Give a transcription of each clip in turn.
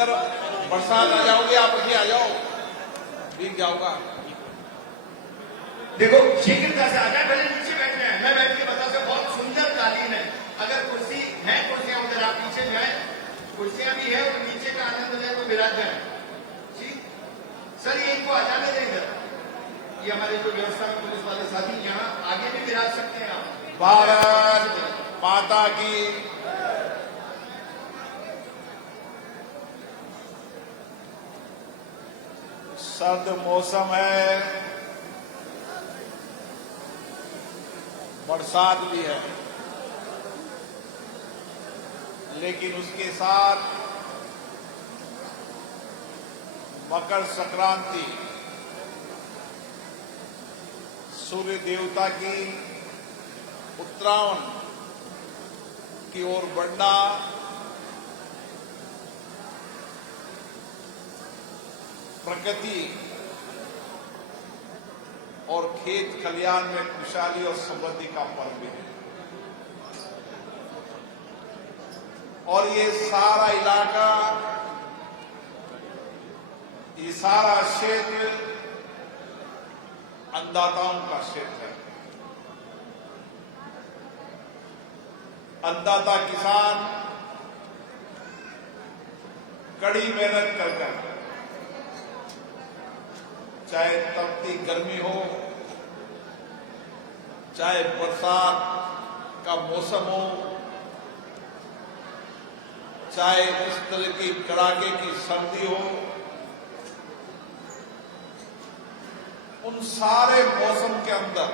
इधर बरसात आ जाओगे, आप अभी आ जाओ, भीग जाऊंगा। देखो शीघ्रता से आ जाए, पहले नीचे बैठना है। मैं बैठ के बता सकता, बहुत सुंदर कालीन है। अगर कुर्सी है, कुर्सियां उधर आप पीछे जाए, कुर्सियां भी है, और नीचे का आनंद ले तो विराज जाए। ठीक सर, ये इनको आ जाने दें इधर। ये हमारे जो व्यवस्था में पुलिस वाले साथी यहाँ आगे भी विराज सकते हैं आप। भारत माता की। सर्द मौसम है, बरसात भी है, लेकिन उसके साथ मकर संक्रांति, सूर्य देवता की उत्तरायण की ओर बढ़ना, प्रकृति और खेत खलियान में खुशहाली और समृद्धि का पर्व है। और ये सारा इलाका, ये सारा क्षेत्र अन्नदाताओं का क्षेत्र है। अन्नदाता किसान कड़ी मेहनत कर चाहे तपती गर्मी हो, चाहे बरसात का मौसम हो, चाहे इस तरह की कड़ाके की सर्दी हो, उन सारे मौसम के अंदर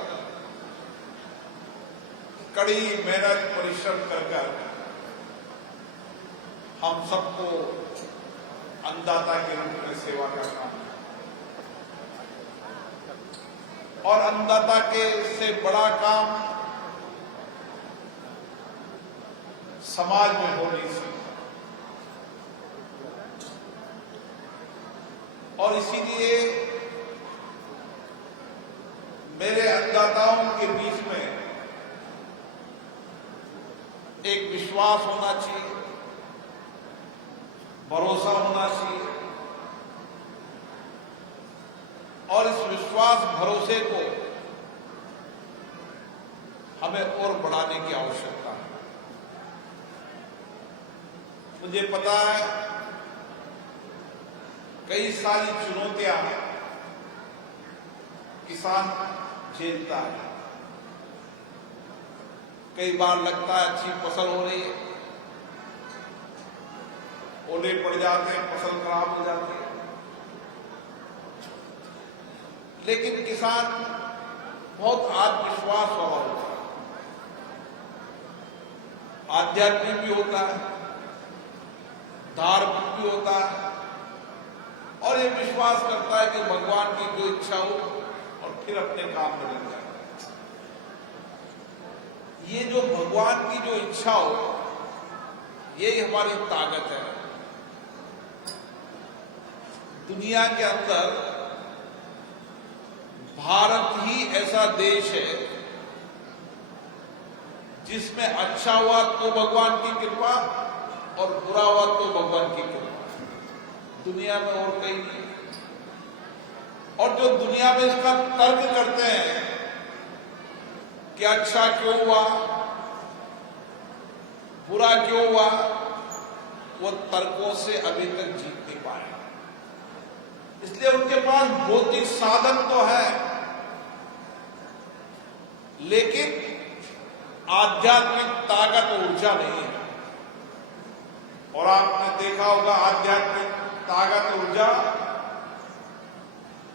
कड़ी मेहनत परिश्रम कर हम सबको अन्नदाता के रूप में सेवा करना है। और अन्नदाता के से बड़ा काम समाज में हो नहीं सकता। और इसीलिए मेरे अन्नदाताओं के बीच में एक विश्वास होना चाहिए, भरोसा होना चाहिए, और इस विश्वास भरोसे को हमें और बढ़ाने की आवश्यकता है। मुझे पता है कई सारी चुनौतियां किसान झेलता है। कई बार लगता है अच्छी फसल हो रही है, ओले पड़ जाते हैं, फसल खराब हो जाती है। लेकिन किसान बहुत आत्मविश्वास वाला होता है, आध्यात्मिक भी होता है, धार्मिक भी होता है, और ये विश्वास करता है कि भगवान की जो इच्छा हो और फिर अपने काम में लग जाए। ये जो भगवान की जो इच्छा हो, यही हमारी ताकत है। दुनिया के अंदर भारत ही ऐसा देश है जिसमें अच्छा हुआ तो भगवान की कृपा और बुरा हुआ तो भगवान की कृपा। दुनिया में और कहीं नहीं। और जो दुनिया में इसका तर्क करते हैं कि अच्छा क्यों हुआ, बुरा क्यों हुआ, वो तर्कों से अभी तक जीत नहीं पाए। इसलिए उनके पास भौतिक साधन तो है, लेकिन आध्यात्मिक ताकत ऊर्जा नहीं है। और आपने देखा होगा आध्यात्मिक ताकत ऊर्जा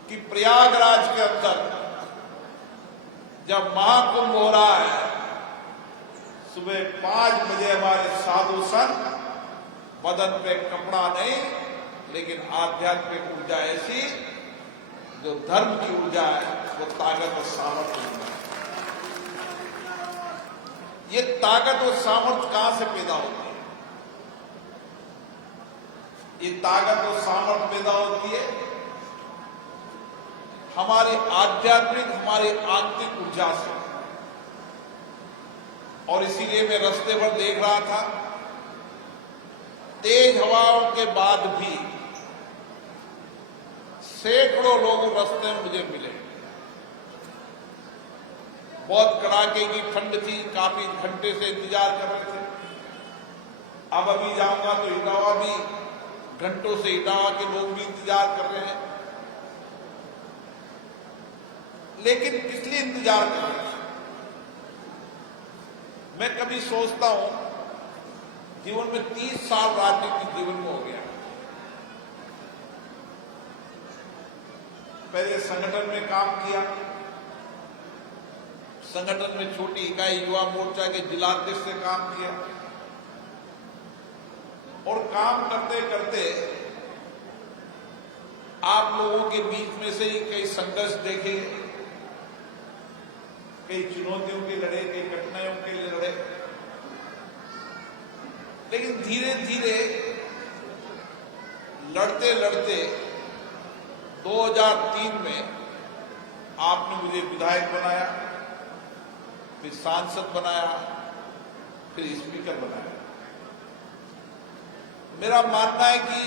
कि प्रयागराज के अंदर जब महाकुंभ हो रहा है, सुबह 5 बजे हमारे साधु संत, बदन पे कपड़ा नहीं, लेकिन आध्यात्मिक ऊर्जा ऐसी जो धर्म की ऊर्जा है, वो ताकत और सामर्थ्य है। ये ताकत और सामर्थ्य कहां से पैदा होती है? ये ताकत और सामर्थ्य पैदा होती है हमारी आध्यात्मिक, हमारी आंतरिक ऊर्जा से। और इसीलिए मैं रास्ते पर देख रहा था तेज हवाओं के बाद भी सैकड़ों लोग रास्ते में मुझे मिले। बहुत कड़ाके की ठंड थी, काफी घंटे से इंतजार कर रहे थे। अब अभी जाऊंगा तो इटावा भी घंटों से इटावा के लोग भी इंतजार कर रहे हैं। लेकिन किस लिए इंतजार कर रहे हैं? मैं कभी सोचता हूं, जीवन में 30 साल राजनीतिक जीवन में हो गया। पहले संगठन में काम किया, संगठन में छोटी इकाई युवा मोर्चा के जिलाध्यक्ष से काम किया, और काम करते करते आप लोगों के बीच में से ही कई संघर्ष देखे, कई चुनौतियों के लड़े, कई कठिनाइयों के लिए लड़े। लेकिन धीरे धीरे लड़ते लड़ते 2003 में आपने मुझे विधायक बनाया, फिर सांसद बनाया, फिर स्पीकर बनाया। मेरा मानना है कि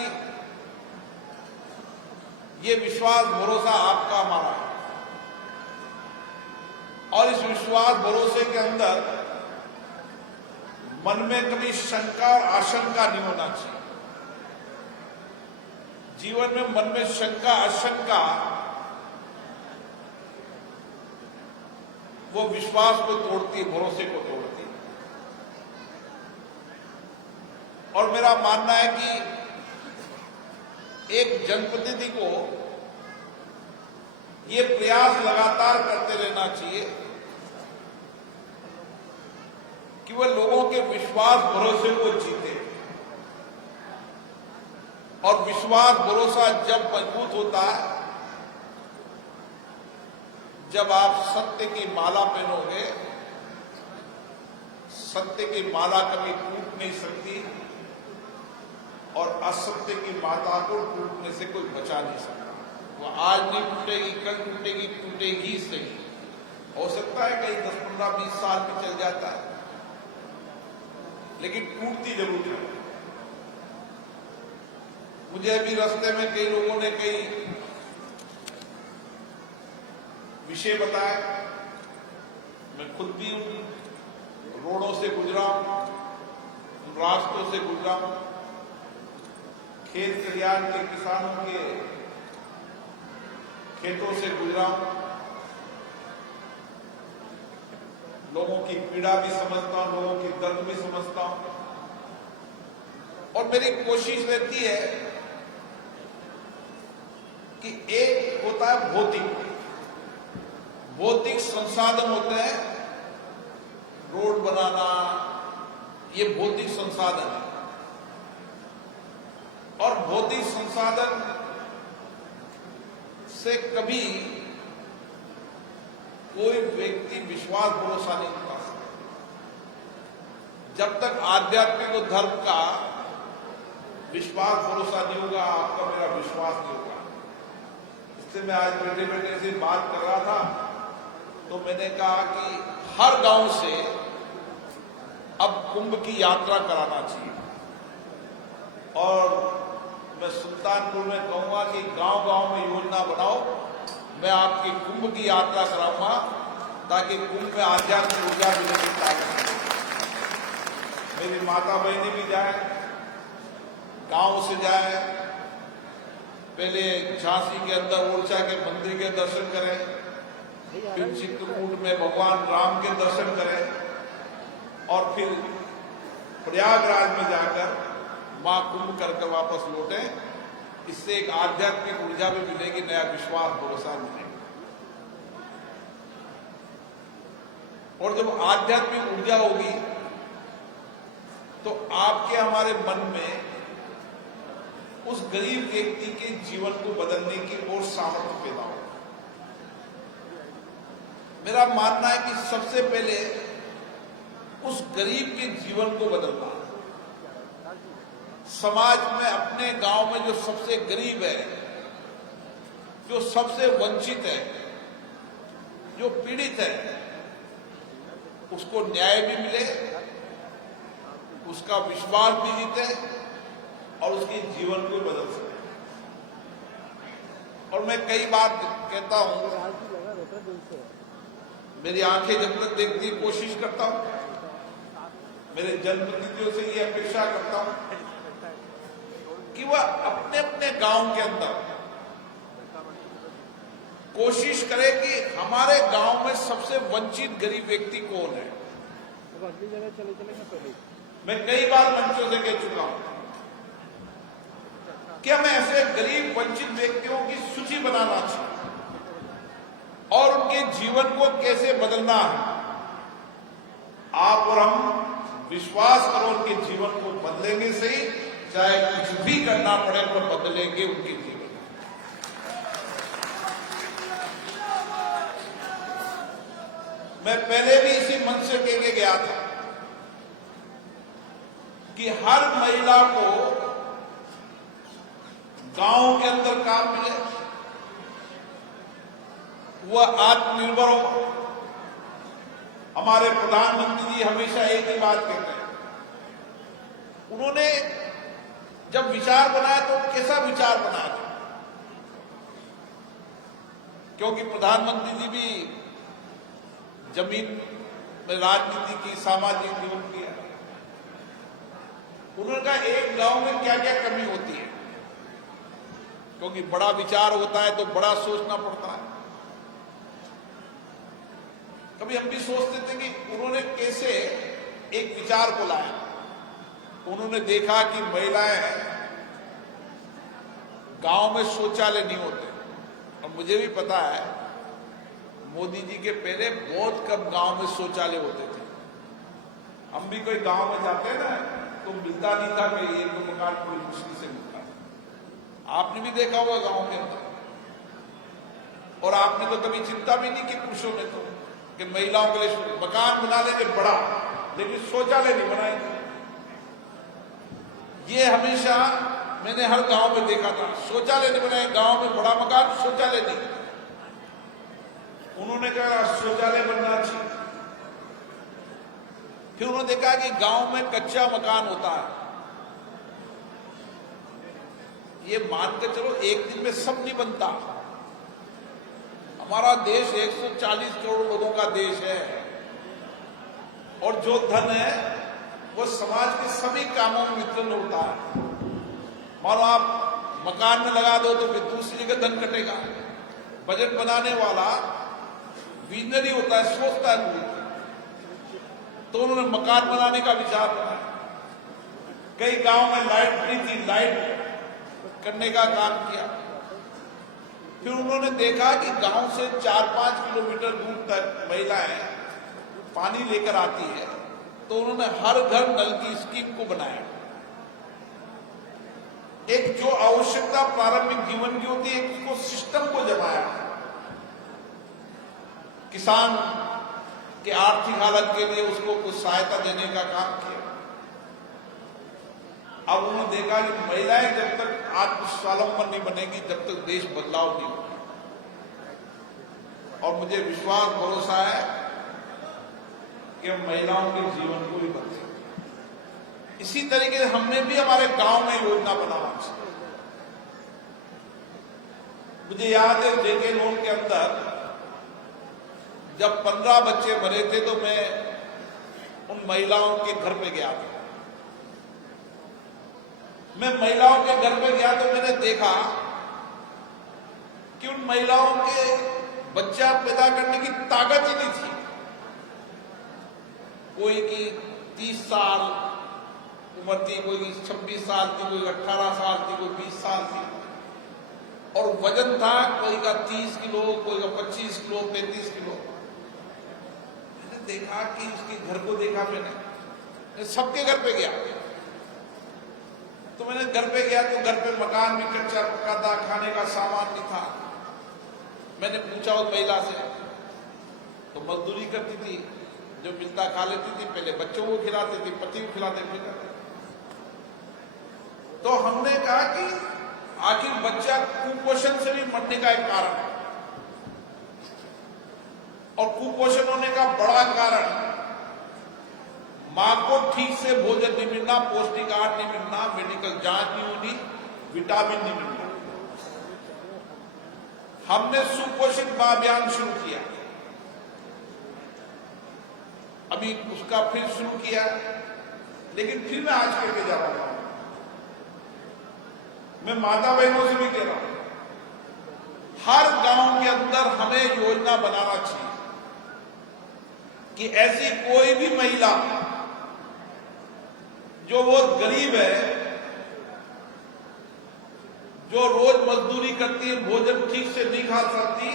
ये विश्वास भरोसा आपका हमारा है, और इस विश्वास भरोसे के अंदर मन में कभी शंका और आशंका नहीं होना चाहिए। जीवन में मन में शंका आशंका वो विश्वास को तोड़ती है, भरोसे को तोड़ती है। और मेरा मानना है कि एक जनप्रतिनिधि को ये प्रयास लगातार करते रहना चाहिए कि वह लोगों के विश्वास भरोसे को जीते। और विश्वास भरोसा जब मजबूत होता है, जब आप सत्य की माला पहनोगे। सत्य की माला कभी टूट नहीं सकती, और असत्य की माला को टूटने से कोई बचा नहीं सकता। वो आज नहीं टूटेगी, कल टूटेगी, टूटेगी सही। हो सकता है कहीं 10, 15, 20 साल में चल जाता है, लेकिन टूटती जरूर है। मुझे अभी रास्ते में कई लोगों ने कई विषय बताए। मैं खुद भी उन रोडों से गुजरा हूं, उन रास्तों से गुजरा हूं, खेत खलिहान के किसानों के खेतों से गुजरा हूं। लोगों की पीड़ा भी समझता हूं, लोगों की दर्द भी समझता हूं। और मेरी कोशिश रहती है कि एक होता है भौतिक संसाधन होते हैं, रोड बनाना, ये भौतिक संसाधन है। और भौतिक संसाधन से कभी कोई व्यक्ति विश्वास भरोसा नहीं कर सकता जब तक आध्यात्मिक और धर्म का विश्वास भरोसा नहीं होगा, आपका मेरा विश्वास नहीं होगा। इसलिए मैं आज बैठे बैठे से बात कर रहा था, तो मैंने कहा कि हर गांव से अब कुंभ की यात्रा कराना चाहिए। और मैं सुल्तानपुर में कहूंगा कि गांव गांव में योजना बनाओ। मैं आपकी कुंभ की यात्रा कराऊंगा, ताकि कुंभ में आध्यात्मिक ऊर्जा मिलने की ताकत। मेरी माता बहनें भी जाए, गांव से जाए, पहले झांसी के अंदर ओरछा के मंदिर के दर्शन करें, फिर चित्रकूट में भगवान राम के दर्शन करें, और फिर प्रयागराज में जाकर मां कुंभ करके वापस लौटें। इससे एक आध्यात्मिक ऊर्जा भी मिलेगी, नया विश्वास भरोसा मिलेगा। और जब आध्यात्मिक ऊर्जा होगी तो आपके हमारे मन में उस गरीब व्यक्ति के जीवन को बदलने की और सामर्थ्य पैदा होगा। मेरा मानना है कि सबसे पहले उस गरीब के जीवन को बदलना। समाज में, अपने गांव में जो सबसे गरीब है, जो सबसे वंचित है, जो पीड़ित है, उसको न्याय भी मिले, उसका विश्वास भी जीते, उसके जीवन को बदल सकते हैं। और मैं कई बार कहता हूं, मेरी आंखें जब तक देखती कोशिश करता हूं, मेरे जनप्रतिनिधियों से ये अपेक्षा करता हूं कि वह अपने अपने गांव के अंदर कोशिश करे कि हमारे गांव में सबसे वंचित गरीब व्यक्ति कौन है। मैं कई बार मंचों से कह चुका हूं कि हमें ऐसे गरीब वंचित व्यक्तियों की सूची बनाना चाहिए और उनके जीवन को कैसे बदलना है। आप और हम विश्वास करो उनके जीवन को बदलेंगे सही, चाहे कुछ भी करना पड़े पर बदलेंगे उनके जीवन। मैं पहले भी इसी मंच से कह के गया था कि हर महिला को गांव के अंदर काम मिले, वह आत्मनिर्भर हो। हमारे प्रधानमंत्री जी हमेशा एक ही बात कहते हैं, उन्होंने जब विचार बनाया तो कैसा विचार बनाया था, क्योंकि प्रधानमंत्री जी भी जमीन में राजनीति की, सामाजिक जीवन की है। उन्होंने कहा एक गांव में क्या क्या कमी होती है, क्योंकि बड़ा विचार होता है तो बड़ा सोचना पड़ता है। कभी हम भी सोचते थे कि उन्होंने कैसे एक विचार को लाया। उन्होंने देखा कि महिलाएं गांव में शौचालय नहीं होते, और मुझे भी पता है मोदी जी के पहले बहुत कम गांव में शौचालय होते थे। हम भी कोई गांव में जाते हैं ना तो मिलता नहीं था कि एक दो मकान कोई मुश्किल से मिलता। आपने भी देखा होगा गांव के अंदर, और आपने तो कभी चिंता भी नहीं की पुरुषों ने तो कि महिलाओं के लिए मकान बना लेंगे बड़ा, लेकिन शौचालय नहीं बनाएंगे। ये हमेशा मैंने हर गांव में देखा था, शौचालय नहीं बनाए, गांव में बड़ा मकान, शौचालय नहीं। उन्होंने कहा शौचालय बनना चाहिए। फिर उन्होंने देखा कि गांव में कच्चा मकान होता है, ये मान के चलो एक दिन में सब नहीं बनता। हमारा देश 140 करोड़ लोगों का देश है, और जो धन है वो समाज के सभी कामों में वितरण होता है। मानो आप मकान में लगा दो तो फिर दूसरी जगह धन कटेगा। बजट बनाने वाला विजनरी होता है, सोचता है। तो उन्होंने मकान बनाने का विचार बनाया। कई गांव में लाइट नहीं थी, लाइट करने का काम किया। फिर उन्होंने देखा कि गांव से 4-5 किलोमीटर दूर तक महिलाएं पानी लेकर आती है, तो उन्होंने हर घर नल की स्कीम को बनाया। एक जो आवश्यकता प्रारंभिक जीवन की होती है, उसको सिस्टम को जमाया। किसान के आर्थिक हालत के लिए उसको कुछ सहायता देने का काम किया। अब उन्होंने देखा कि महिलाएं जब तक आत्मस्वावलंबन नहीं बनेगी, जब तक देश बदलाव नहीं होगा। और मुझे विश्वास भरोसा है कि हम महिलाओं के जीवन को भी बदलेंगे। इसी तरीके से हमने भी हमारे गांव में योजना बनाना चाहिए। मुझे याद है जेके लोन के अंदर जब 15 बच्चे मरे थे तो मैं उन महिलाओं के घर पे गया था। मैं महिलाओं के घर पे गया तो मैंने देखा कि उन महिलाओं के बच्चा पैदा करने की ताकत ही नहीं थी। कोई की 30 साल उम्र थी, कोई की 26 साल थी, कोई 18 साल थी, कोई 20 साल थी, और वजन था कोई का 30 किलो, कोई का 25 किलो, 35 किलो। मैंने देखा कि उसके घर को देखा, मैंने सबके घर पे गया। तो मैंने घर पे गया तो घर पे मकान भी कच्चा पक्का था, खाने का सामान नहीं था। मैंने पूछा उस महिला से, तो मजदूरी करती थी, जो मिलता खा लेती थी, पहले बच्चों को खिलाती थी, पति को खिलाते थे। तो हमने कहा कि आखिर बच्चा कुपोषण से भी मरने का एक कारण है, और कुपोषण होने का बड़ा कारण मां को ठीक से भोजन नहीं मिलना, पौष्टिक आहार नहीं मिलना, मेडिकल जांच नहीं होनी, विटामिन नहीं मिल रहा। हमने सुपोषित मां अभियान शुरू किया, अभी उसका फिर शुरू किया, लेकिन फिर मैं आज करके जा रहा हूं, मैं माता बहनों से भी कह रहा हूं, हर गांव के अंदर हमें योजना बनाना चाहिए कि ऐसी कोई भी महिला जो बहुत गरीब है, जो रोज मजदूरी करती है, भोजन ठीक से नहीं खा सकती,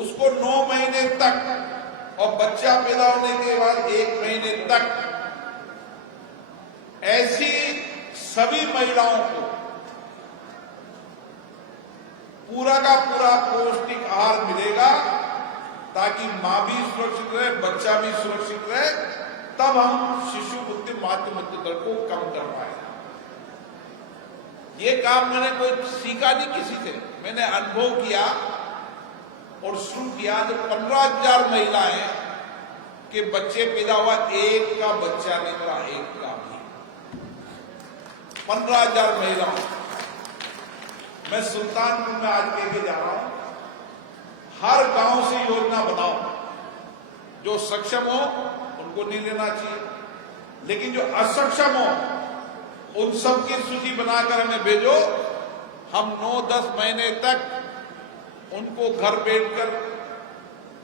उसको 9 महीने तक और बच्चा पैदा होने के बाद 1 महीने तक ऐसी सभी महिलाओं को पूरा का पूरा पौष्टिक आहार मिलेगा, ताकि मां भी सुरक्षित रहे, बच्चा भी सुरक्षित रहे। तब हम शिशु मृत्यु मातृ मृत्यु दर को कम कर पाए। ये काम मैंने कोई सीखा नहीं किसी से, मैंने अनुभव किया और शुरू किया। जब 15,000 महिलाएं के बच्चे पैदा हुआ, एक का बच्चा नहीं था, एक का भी 15,000 महिलाओं। मैं सुल्तानपुर में आज लेके जा रहा हूं, हर गांव से योजना बनाओ, जो सक्षम हो उनको नहीं लेना चाहिए, लेकिन जो असक्षम हो उन सबकी सूची बनाकर हमें भेजो। हम 9-10 महीने तक उनको घर बैठकर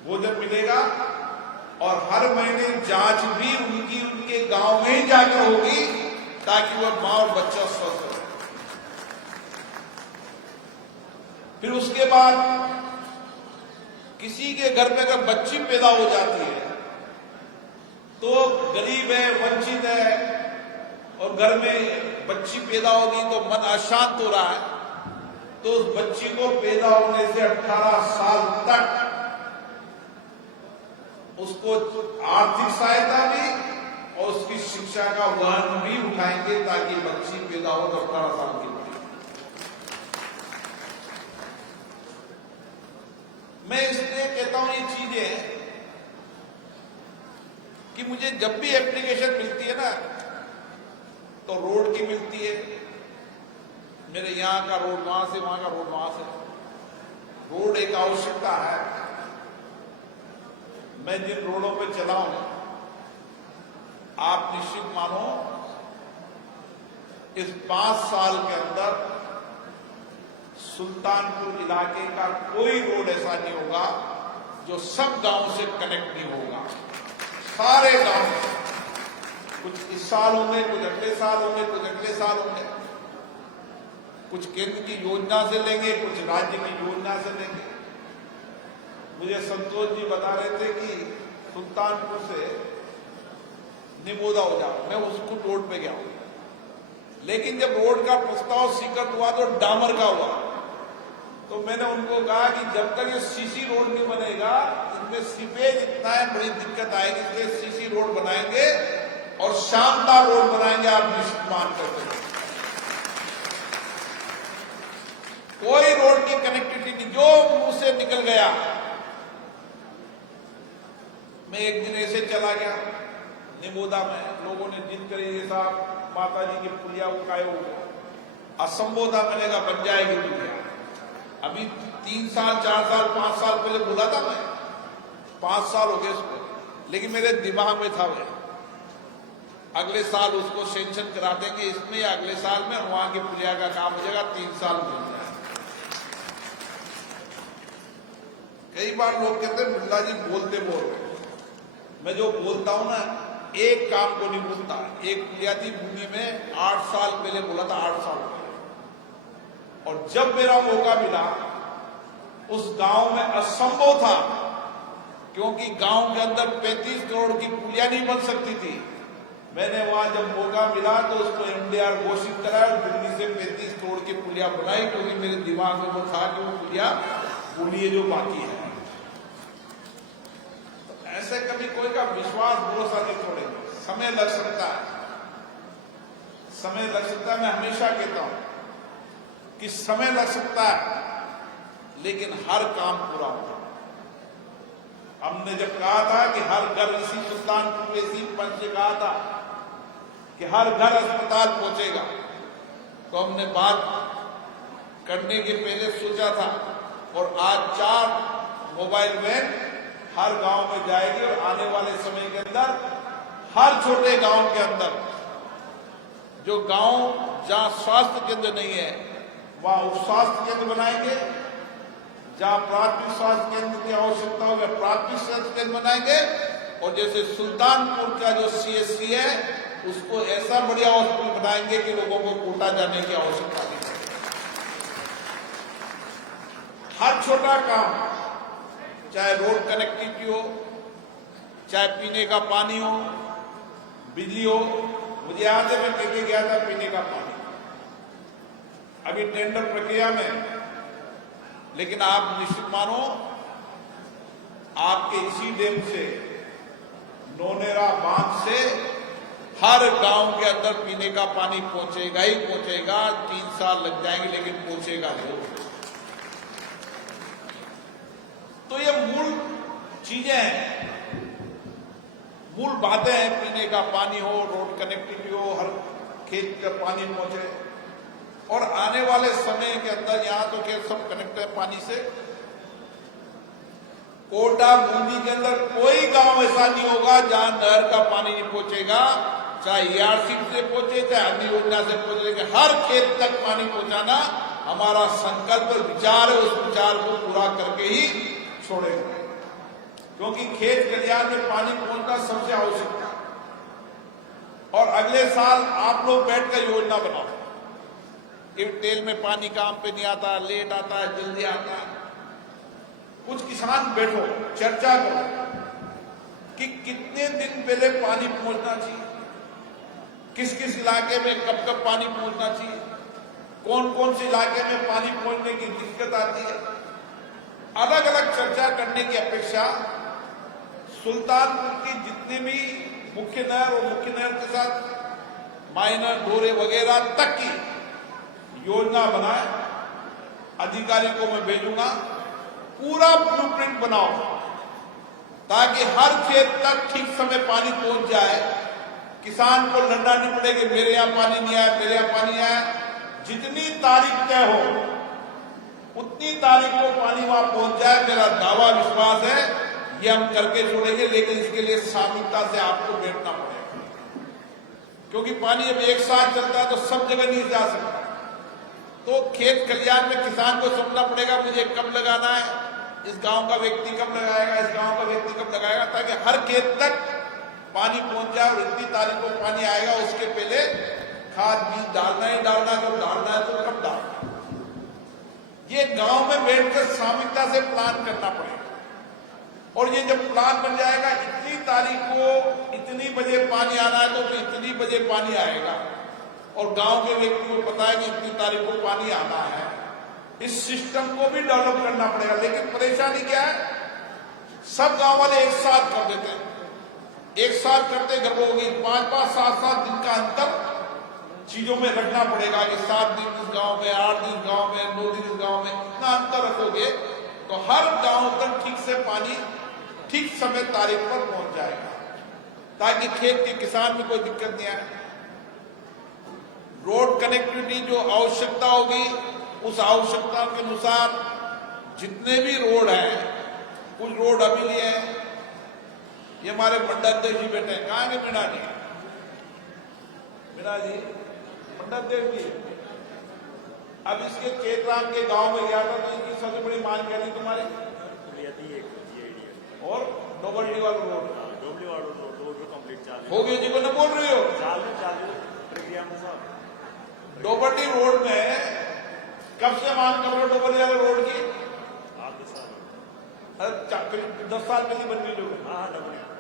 भोजन मिलेगा और हर महीने जांच भी उनकी उनके गांव में ही जाकर होगी, ताकि वह मां और बच्चा स्वस्थ रहे। फिर उसके बाद किसी के घर में अगर बच्ची पैदा हो जाती है तो गरीब है, वंचित है, और घर में बच्ची पैदा होगी तो मन अशांत हो रहा है, तो उस बच्ची को पैदा होने से 18 साल तक उसको आर्थिक सहायता भी और उसकी शिक्षा का वहन भी उठाएंगे, ताकि बच्ची पैदा हो तो 18 साल की बड़ी। मैं इसलिए कहता हूं ये चीजें कि मुझे जब भी एप्लीकेशन मिलती है ना, तो रोड की मिलती है, मेरे यहां का रोड वहां से, वहां का रोड वहां से। रोड एक आवश्यकता है। मैं जिन रोडों पे चला हूं, आप निश्चित मानो इस 5 साल के अंदर सुल्तानपुर इलाके का कोई रोड ऐसा नहीं होगा जो सब गांव से कनेक्ट नहीं होगा। सारे गांव, कुछ इस साल होंगे, कुछ अगले साल होंगे, कुछ अगले साल होंगे, कुछ केंद्र की योजना से लेंगे, कुछ राज्य की योजना से लेंगे। मुझे संतोष जी बता रहे थे कि सुल्तानपुर से निमोदा हो जाओ, मैं उसको रोड पे गया हूं, लेकिन जब रोड का प्रस्ताव स्वीकृत हुआ तो डामर का हुआ, तो मैंने उनको कहा कि जब तक ये सीसी रोड नहीं बनेगा, इनमें सीपेज इतना है, बड़ी दिक्कत आएगी, इसलिए सीसी रोड बनाएंगे और शानदार रोड बनाएंगे, आप निश्चित मान करते हैं। कोई रोड की कनेक्टिविटी नहीं, जो मुंह से निकल गया। मैं एक दिन ऐसे चला गया निमोदा में, लोगों ने जिद करी, जैसा माता जी की पुलिया उठाए हो, असंबोधा मैंने कहा बन जाएगी पुलिया। अभी 3 साल 4 साल 5 साल पहले बोला था मैं, 5 साल हो गए उसको, लेकिन मेरे दिमाग में था वो अगले साल उसको सेंक्शन करा देंगे इसमें, या अगले साल में वहां की पुलिया का काम हो जाएगा, 3 साल में हो जाएगा। कई बार लोग कहते हैं मुल्ला जी बोलते बोल रहे, मैं जो बोलता हूं ना, एक काम को नहीं बोलता। एक पुलियाती भूमि में 8 साल पहले बोला था, 8 साल पहले, और जब मेरा मौका मिला, उस गांव में असंभव था, क्योंकि गांव के अंदर 35 करोड़ की पुलिया नहीं बन सकती थी। मैंने वहां जब मौका मिला तो उसको एमडीआर घोषित कराया और दिल्ली से 35 करोड़ की पुलिया बनाई, क्योंकि मेरे दिमाग में वो था कि वो पुलिया पुलिये जो बाकी है। तो ऐसे कभी कोई का विश्वास भरोसा नहीं छोड़ेंगे, समय लग सकता है, समय लग सकता है। मैं हमेशा कहता हूं कि समय लग सकता है, लेकिन हर काम पूरा होगा। हमने जब कहा था कि हर घर, इसी सुल्तानपुर इसी पंच से कहा था कि हर घर अस्पताल पहुंचेगा, को हमने बात करने के पहले सोचा था, और आज 4 मोबाइल वैन हर गांव में जाएगी और आने वाले समय के अंदर हर छोटे गांव के अंदर, जो गांव जहां स्वास्थ्य केंद्र नहीं है वहां उप स्वास्थ्य केंद्र बनाएंगे, जहां प्राथमिक स्वास्थ्य केंद्र की आवश्यकता होगी प्राथमिक स्वास्थ्य केंद्र बनाएंगे, और जैसे सुल्तानपुर का जो CSC है उसको ऐसा बढ़िया हॉस्पिटल बनाएंगे कि लोगों को कोटा जाने की आवश्यकता नहीं पड़े। हर छोटा काम, चाहे रोड कनेक्टिविटी हो, चाहे पीने का पानी हो, बिजली हो। मुझे याद है मैं लेके गया था पीने का पानी, अभी टेंडर प्रक्रिया में, लेकिन आप निश्चित मानो आपके इसी डैम से, नोनेरा बांध से हर गांव के अंदर पीने का पानी पहुंचेगा ही पहुंचेगा। 3 साल लग जाएंगे लेकिन पहुंचेगा जरूर। तो ये मूल चीजें हैं, मूल बातें हैं। पीने का पानी हो, रोड कनेक्टिविटी हो, हर खेत का पानी पहुंचे, और आने वाले समय के अंदर यहां तो खेत सब कनेक्ट है पानी से। कोटा बूंदी के अंदर कोई गांव ऐसा नहीं होगा जहां नहर का पानी नहीं पहुंचेगा, चाहे ERC से पहुंचे, चाहे अन्य योजना से पहुंचे। हर खेत तक पानी पहुंचाना हमारा संकल्प और विचार है। उस विचार को पूरा करके ही छोड़ेंगे, क्योंकि खेत खलिहान में पानी पहुंचना सबसे आवश्यक है। और अगले साल आप लोग बैठकर योजना बनाओ। टेल में पानी काम पे नहीं आता, लेट आता है, जल्दी आता है। कुछ किसान बैठो, चर्चा करो कि कितने दिन पहले पानी पहुंचना चाहिए, किस किस इलाके में कब कब पानी पहुंचना चाहिए, कौन कौन से इलाके में पानी पहुंचने की दिक्कत आती है। अलग अलग चर्चा करने की अपेक्षा सुल्तानपुर की जितने भी मुख्य नहर और मुख्य नहर के साथ माइनर डोरे वगैरह तक की योजना बनाए। अधिकारी को मैं भेजूंगा, पूरा ब्लूप्रिंट बनाओ ताकि हर खेत तक ठीक समय पानी पहुंच जाए। किसान को लड़ना नहीं पड़े कि मेरे यहां पानी नहीं आया, मेरे यहां पानी आया। जितनी तारीख तय हो उतनी तारीख को पानी वहां पहुंच जाए। मेरा दावा विश्वास है ये हम करके छोड़ेंगे, लेकिन इसके लिए सामूहिकता से आपको बैठना पड़ेगा, क्योंकि पानी जब एक साथ चलता है तो सब जगह नहीं जा सकता। तो खेत खलिहान में किसान को समझना पड़ेगा मुझे कब लगाना है, इस गांव का व्यक्ति कब लगाएगा, इस गांव का व्यक्ति कब लगाएगा, ताकि हर खेत तक पानी पहुंच जाए। और इतनी तारीख को पानी आएगा, उसके पहले खाद बीज डालना ही डालना, जब डालना है तो कब डालना। ये गांव में बैठकर सामूहिकता से प्लान करना पड़ेगा। और ये जब प्लान बन जाएगा, इतनी तारीख को इतनी बजे पानी आना है तो इतनी बजे पानी आएगा, और गांव के व्यक्ति को पता है कि इतनी तारीख को पानी आना है। इस सिस्टम को भी डेवलप करना पड़ेगा। लेकिन परेशानी क्या है, सब गांव वाले एक साथ कर देते हैं, एक साथ करते गड़बड़ होगी। 5-5, 7-7 दिन का अंतर चीजों में रखना पड़ेगा कि 7 दिन इस गांव में, 8 दिन गांव में, 9 दिन इस गांव में। इतना अंतर रखोगे तो हर गांव तक ठीक से पानी ठीक समय तारीख पर पहुंच जाएगा, ताकि खेत के किसान में कोई दिक्कत नहीं आए। रोड कनेक्टिविटी जो आवश्यकता होगी, उस आवश्यकता के अनुसार जितने भी रोड हैं, कुछ रोड अभी लिए हैं। ये हमारे मंडलाध्यक्ष जी बैठे हैं, कहाँ है मीणा जी? मीणा जी मंडलाध्यक्ष जी। अब इसके चेतराम के गांव में गया था तो इनकी सबसे बड़ी मांग क्या थी तुम्हारी? और डोबरडी वाला रोड हो गया जी को न बोल रही हो? डोबरडी रोड में कब से मांग कर रहे हो डोबरडी वाले रोड की? 10 साल पहले बन गई जो,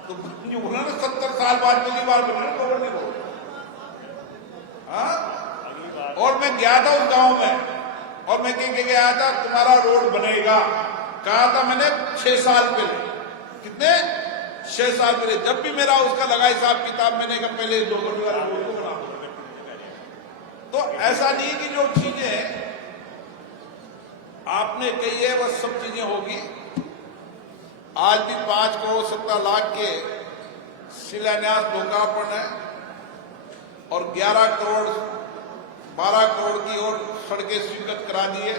तो जो बोला ना 70 साल बाद पहली बार बन रही डोबरडी रोड। और मैं गया था उस गांव में, और मैं कह के गया था तुम्हारा रोड बनेगा, कहा था मैंने 6 साल पहले। कितने? 6 साल पहले। जब भी मेरा उसका लगा हिसाब किताब, मैंने कहा पहले डोबरडी वाला रोड को बना। तो ऐसा नहीं कि जो चीजें आपने कही है वह सब चीजें होगी। आज भी 5 करोड़ 70 लाख के शिलान्यास लोकार्पण है, और 11 करोड़ 12 करोड़ की सड़कें स्वीकृत करा दी है,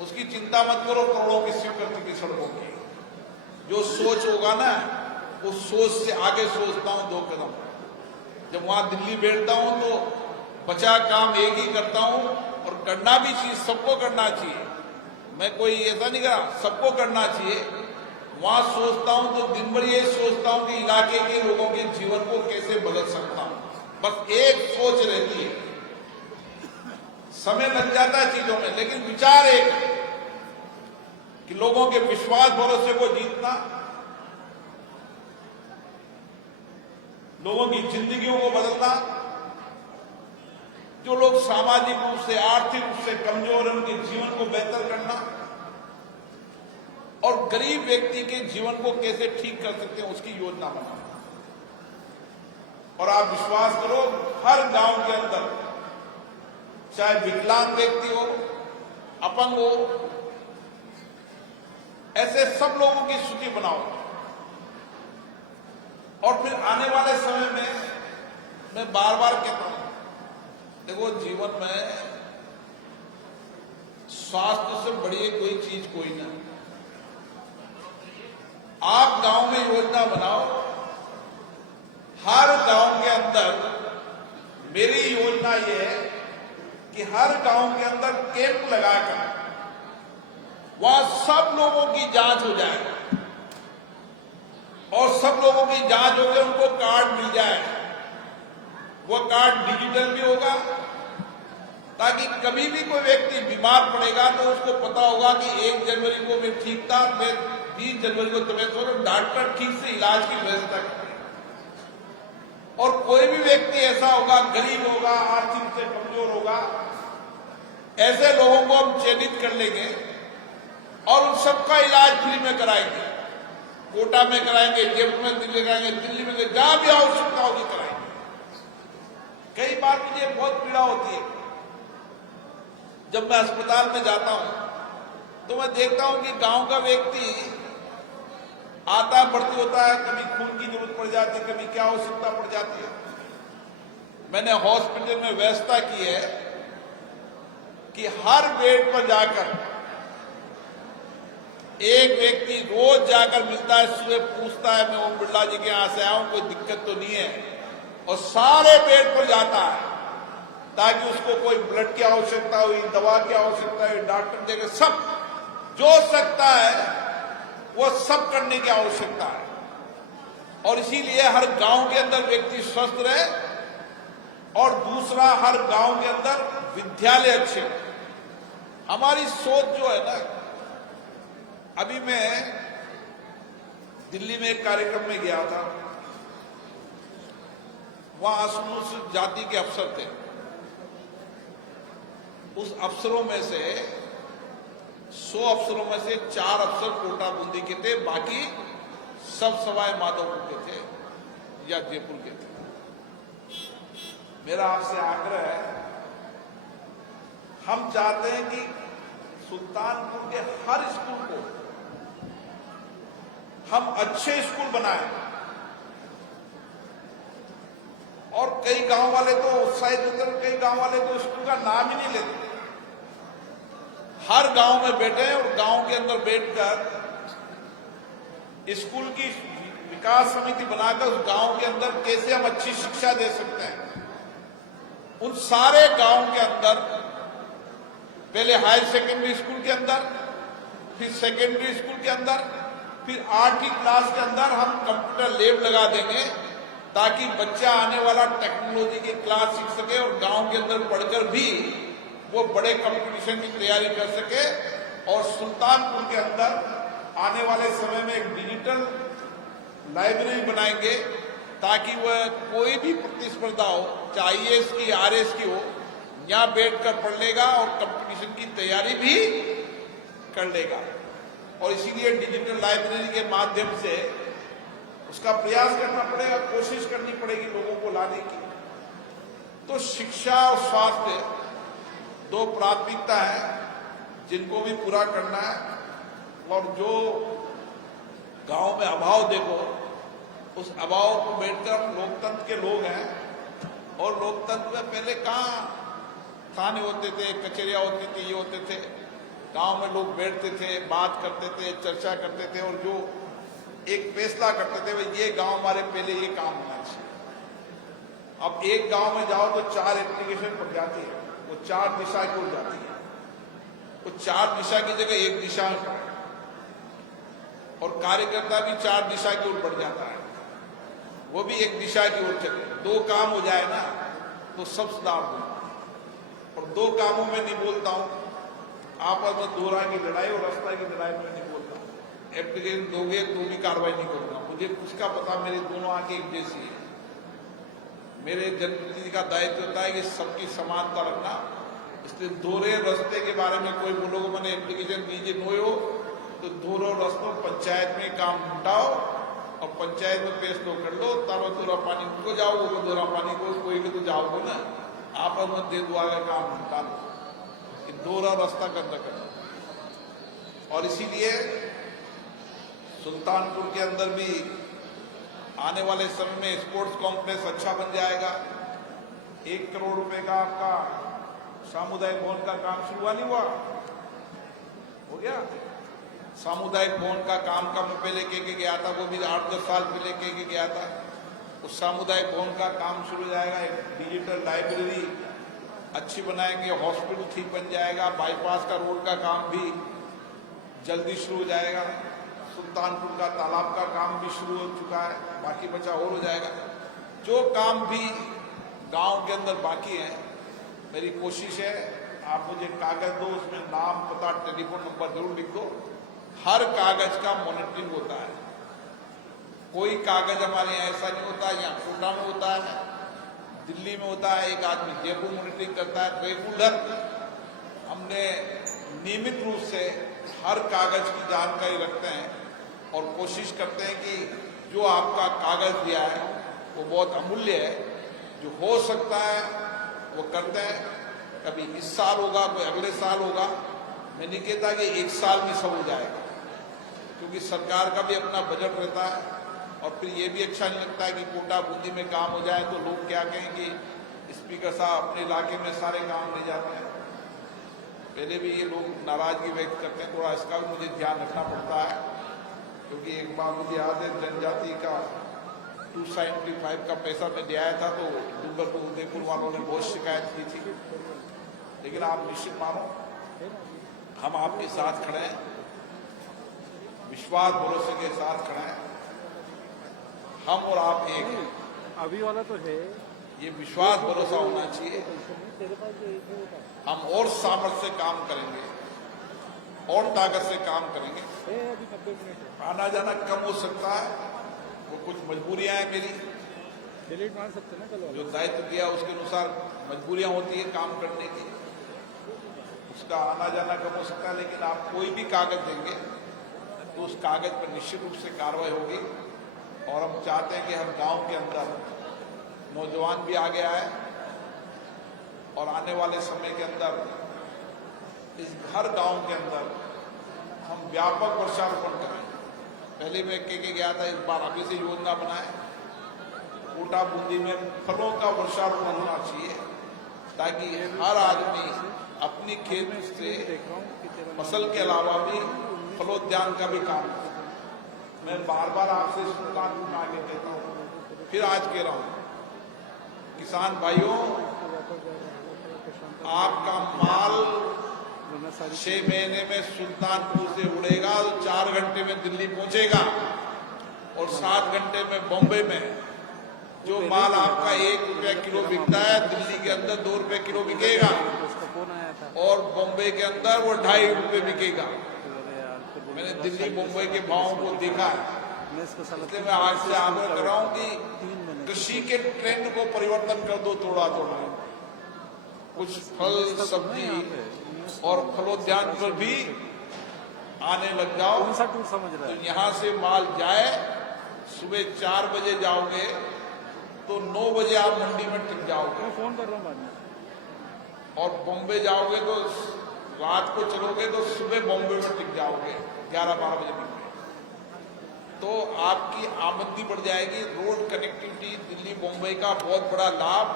उसकी चिंता मत करो करोड़ों की स्वीकृति की सड़कों की। जो सोच होगा ना, उस सोच से आगे सोचता हूं 2 कदम। जब वहां दिल्ली बैठता हूं तो बचा काम एक ही करता हूं, और करना भी चाहिए, सबको करना चाहिए। मैं कोई ऐसा नहीं करा, सबको करना चाहिए। वहां सोचता हूं तो दिन भर ये सोचता हूं कि इलाके के लोगों के जीवन को कैसे बदल सकता हूं, बस एक सोच रहती है। समय लग जाता है चीजों में, लेकिन विचार एक कि लोगों के विश्वास भरोसे को जीतना, लोगों की जिंदगियों को बदलना। जो लोग सामाजिक रूप से, आर्थिक रूप से कमजोर हैं, उनके जीवन को बेहतर करना, और गरीब व्यक्ति के जीवन को कैसे ठीक कर सकते हैं उसकी योजना बनाना। और आप विश्वास करो, हर गांव के अंदर, चाहे विकलांग व्यक्ति हो, अपंग हो, ऐसे सब लोगों की सूची बनाओ। और फिर आने वाले समय में मैं बार बार कहता हूं, देखो जीवन में स्वास्थ्य से बड़ी कोई चीज कोई ना। आप गांव में योजना बनाओ, हर गांव के अंदर मेरी योजना यह है कि हर गांव के अंदर कैंप लगाकर वहां सब लोगों की जांच हो जाए, और सब लोगों की जांच होकर उनको कार्ड मिल जाए। वो कार्ड डिजिटल भी होगा, ताकि कभी भी कोई व्यक्ति बीमार पड़ेगा तो उसको पता होगा कि 1 जनवरी को मैं ठीक था, मैं 20 जनवरी को तबियत हो, डॉक्टर ठीक से इलाज की व्यवस्था करें। और कोई भी व्यक्ति ऐसा होगा, गरीब होगा, आर्थिक रूप से कमजोर होगा, ऐसे लोगों को हम चयनित कर लेंगे और उन सबका इलाज फ्री में कराएंगे। कोटा में कराएंगे, जयपुर में दिल्ली कराएंगे, दिल्ली में जहां भी आवश्यकता होगी कराएंगे। कई बार मुझे बहुत पीड़ा होती है, जब मैं अस्पताल में जाता हूं तो मैं देखता हूं कि गांव का व्यक्ति आता भर्ती होता है, कभी खून की जरूरत पड़ जाती है, कभी क्या आवश्यकता पड़ जाती है। मैंने हॉस्पिटल में व्यवस्था की है कि हर बेड पर जाकर एक व्यक्ति रोज जाकर मिलता है, सुबह पूछता है, मैं ओम बिरला जी के यहां से आया हूं, कोई दिक्कत तो नहीं है, और सारे बेड पर जाता है, ताकि उसको कोई ब्लड की आवश्यकता हुई, दवा की आवश्यकता हुई, डॉक्टर देकर सब जो सकता है वो सब करने की आवश्यकता है। और इसीलिए हर गांव के अंदर व्यक्ति स्वस्थ रहे, और दूसरा हर गांव के अंदर विद्यालय अच्छे। हमारी सोच जो है ना, अभी मैं दिल्ली में एक कार्यक्रम में गया था, वहां अनुसूचित जाति के अफसर थे। उस अफसरों में से 100 अफसरों में से 4 अफसर कोटा बूंदी के थे, बाकी सब सवाई माधोपुर के थे या जयपुर के थे। मेरा आपसे आग्रह है, हम चाहते हैं कि सुल्तानपुर के हर स्कूल को हम अच्छे स्कूल बनाएं। और कई गांव वाले तो उत्साहित होते हैं, कई गांव वाले तो स्कूल का नाम ही नहीं लेते। हर गांव में बैठे और गांव के अंदर बैठकर स्कूल की विकास समिति बनाकर उस गांव के अंदर कैसे हम अच्छी शिक्षा दे सकते हैं। उन सारे गांव के अंदर पहले हायर सेकेंडरी स्कूल के अंदर, फिर सेकेंडरी स्कूल के अंदर, फिर 8वीं क्लास के अंदर हम कंप्यूटर लैब लगा देंगे, ताकि बच्चा आने वाला टेक्नोलॉजी की क्लास सीख सके और गांव के अंदर पढ़कर भी वो बड़े कंपटीशन की तैयारी कर सके। और सुल्तानपुर के अंदर आने वाले समय में एक डिजिटल लाइब्रेरी बनाएंगे, ताकि वह कोई भी प्रतिस्पर्धा हो, चाहे IAS की, RS की हो, यहां बैठकर पढ़ लेगा और कंपटीशन की तैयारी भी कर लेगा। और इसीलिए डिजिटल लाइब्रेरी के माध्यम से उसका प्रयास करना पड़ेगा, कोशिश करनी पड़ेगी लोगों को लाने की। तो शिक्षा और स्वास्थ्य 2 प्राथमिकता है जिनको भी पूरा करना है। और जो गांव में अभाव देखो, उस अभाव को बैठकर लोकतंत्र के लोग हैं, और लोकतंत्र में पहले कहां कारखाने होते थे, कचहरियाँ होती थी, ये होते थे, गांव में लोग बैठते थे, बात करते थे, चर्चा करते थे और जो एक फैसला करते थे भाई ये गांव हमारे पहले ये काम होना चाहिए। अब एक गांव में जाओ तो 4 एप्लीकेशन पड़ जाती है, वो 4 दिशा की ओर जाती है, वो 4 दिशा की जगह एक दिशा में पड़े और कार्यकर्ता भी 4 दिशा की ओर बढ़ जाता है, वो भी एक दिशा की ओर चले। 2 काम हो जाए ना तो सब सुधार हो। और 2 कामों में नहीं बोलता हूं, आपस में 2 राय की लड़ाई और रास्ता की लड़ाई में नहीं बोलता। एप्लीकेशन दोगे तो भी कार्रवाई नहीं करूंगा, मुझे उसका पता, मेरी दोनों आंखें एक जैसी है। मेरे जनप्रतिनिधि का दायित्व होता है कि सबकी समानता रखना, इसलिए दोहरे रास्ते के बारे में कोई बोलोगे मैंने एप्लीकेशन दीजिए नो हो तो दोहरे रास्तों पंचायत में काम उठाओ और पंचायत में पेश तो कर लो, तब दोहरा पानी को जाओ, वो दोहरा पानी को कोई तो जाओगे ना, आपस में दे दुआ का काम निकालो, कि दोहरा रास्ता गंदा करना। और इसीलिए सुल्तानपुर के अंदर भी आने वाले समय में स्पोर्ट्स कॉम्प्लेक्स अच्छा बन जाएगा। 1 करोड़ रुपए का आपका सामुदायिक भवन का काम शुरू नहीं हुआ, हो गया। सामुदायिक भवन का काम का मैं पहले कह गया था, वो भी 8-10 साल पहले कह गया था। उस सामुदायिक भवन का काम शुरू हो जाएगा। एक डिजिटल लाइब्रेरी अच्छी बनाएंगे, हॉस्पिटल ठीक बन जाएगा, बाईपास का रोड का काम भी जल्दी शुरू हो जाएगा। सुल्तानपुर का तालाब का काम भी शुरू हो चुका है, बाकी बचा और हो जाएगा। जो काम भी गांव के अंदर बाकी है, मेरी कोशिश है आप मुझे कागज दो, उसमें नाम, पता, टेलीफोन नंबर जरूर लिख दो। हर कागज का मॉनिटरिंग होता है। कोई कागज हमारे यहाँ ऐसा नहीं होता, यहाँ कोटा में होता है, दिल्ली में होता है, एक आदमी जयपुर मॉनिटरिंग करता है। रेगुलर हमने नियमित रूप से हर कागज की जानकारी रखते हैं और कोशिश करते हैं कि जो आपका कागज दिया है वो बहुत अमूल्य है, जो हो सकता है वो करते हैं। कभी इस साल होगा, कोई अगले साल होगा, मैं नहीं कहता कि 1 साल में सब हो जाएगा, क्योंकि सरकार का भी अपना बजट रहता है। और फिर ये भी अच्छा नहीं लगता है कि कोटा बूंदी में काम हो जाए तो लोग क्या कहें कि स्पीकर साहब अपने इलाके में सारे काम ले जाते हैं। पहले भी ये लोग नाराजगी व्यक्त करते हैं, थोड़ा इसका भी मुझे ध्यान रखना पड़ता है, क्योंकि एक बार मुझे याद है जनजाति का 275 का पैसा मैं ले आया था तो डूंगरपुर उदयपुर वालों ने बहुत शिकायत की थी। लेकिन आप निश्चित मानो हम आपके साथ खड़े हैं, विश्वास भरोसे के साथ खड़े हैं। हम और आप एक हैं। अभी वाला तो है, ये विश्वास भरोसा होना चाहिए। हम और सामर्थ्य से काम करेंगे और ताकत से काम करेंगे। अभी 90 मिनट है, आना जाना कम हो सकता है, वो कुछ मजबूरियां हैं मेरी, डिलीट मार सकते हैं ना कल जो दायित्व दिया उसके अनुसार मजबूरियां होती है काम करने की, उसका आना जाना कम हो सकता है। लेकिन आप कोई भी कागज देंगे तो उस कागज पर निश्चित रूप से कार्रवाई होगी। और हम चाहते हैं कि हर गांव के अंदर नौजवान भी आगे आए और आने वाले समय के अंदर इस हर गांव के अंदर हम व्यापक वृक्षारोपण करें। पहले मैं कह के गया था, इस बार अभी से योजना बनाए, कोटा बूंदी में फलों का वृक्षारोपण होना चाहिए, ताकि हर आदमी अपनी खेत से फसल के अलावा भी फलोद्यान का भी काम करे। मैं बार बार आपसे सुल्तानपुर में आगे कहता हूँ, फिर आज कह रहा हूँ, किसान भाइयों, आपका माल 6 महीने में सुल्तानपुर से उड़ेगा, 4 घंटे में दिल्ली पहुंचेगा और 7 घंटे में बॉम्बे में जो माल आपका 1 रुपया किलो बिकता है, दिल्ली के अंदर 2 रुपये किलो बिकेगा और बॉम्बे के अंदर वो 2.5 रुपये बिकेगा। मैंने दिल्ली मुंबई के भावों को देखा है, इसलिए मैं आज से आग्रह कर रहा हूँ कि कृषि के ट्रेंड को परिवर्तन कर दो थोड़ा थोड़ा। कुछ फल, सब्जी और फलोद्यान पर भी आने लग जाओ। तो यहाँ से माल जाए, सुबह 4 बजे जाओगे तो 9 बजे आप मंडी में टिक जाओगे। फोन कर रहा हूँ बाद में। और बॉम्बे जाओगे तो रात को चलोगे तो सुबह बॉम्बे में टिक जाओगे 11-12 बजे तक। तो आपकी आमदनी बढ़ जाएगी। रोड कनेक्टिविटी दिल्ली मुंबई का बहुत बड़ा लाभ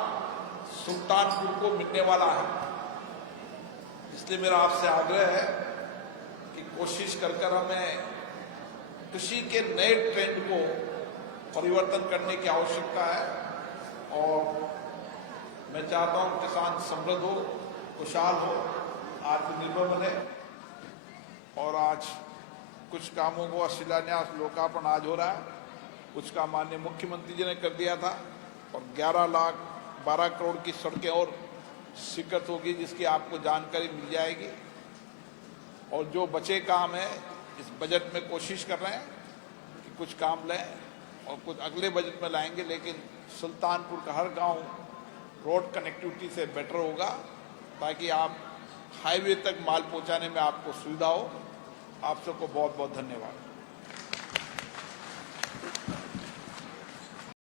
सुल्तानपुर को मिलने वाला है। इसलिए मेरा आपसे आग्रह है कि कोशिश कर कर हमें कृषि के नए ट्रेंड को परिवर्तन करने की आवश्यकता है और मैं चाहता हूं किसान समृद्ध हो, खुशहाल हो, आत्मनिर्भर बने। और आज कुछ कामों को शिलान्यास लोकार्पण आज हो रहा है, कुछ का माननीय मुख्यमंत्री जी ने कर दिया था और 11 करोड़ की सड़कें और स्वीकृत होगी, जिसकी आपको जानकारी मिल जाएगी। और जो बचे काम है इस बजट में कोशिश कर रहे हैं कि कुछ काम लें और कुछ अगले बजट में लाएंगे, लेकिन सुल्तानपुर का हर गांव रोड कनेक्टिविटी से बेटर होगा ताकि आप हाईवे तक माल पहुंचाने में आपको सुविधा हो। आप सबको बहुत बहुत धन्यवाद।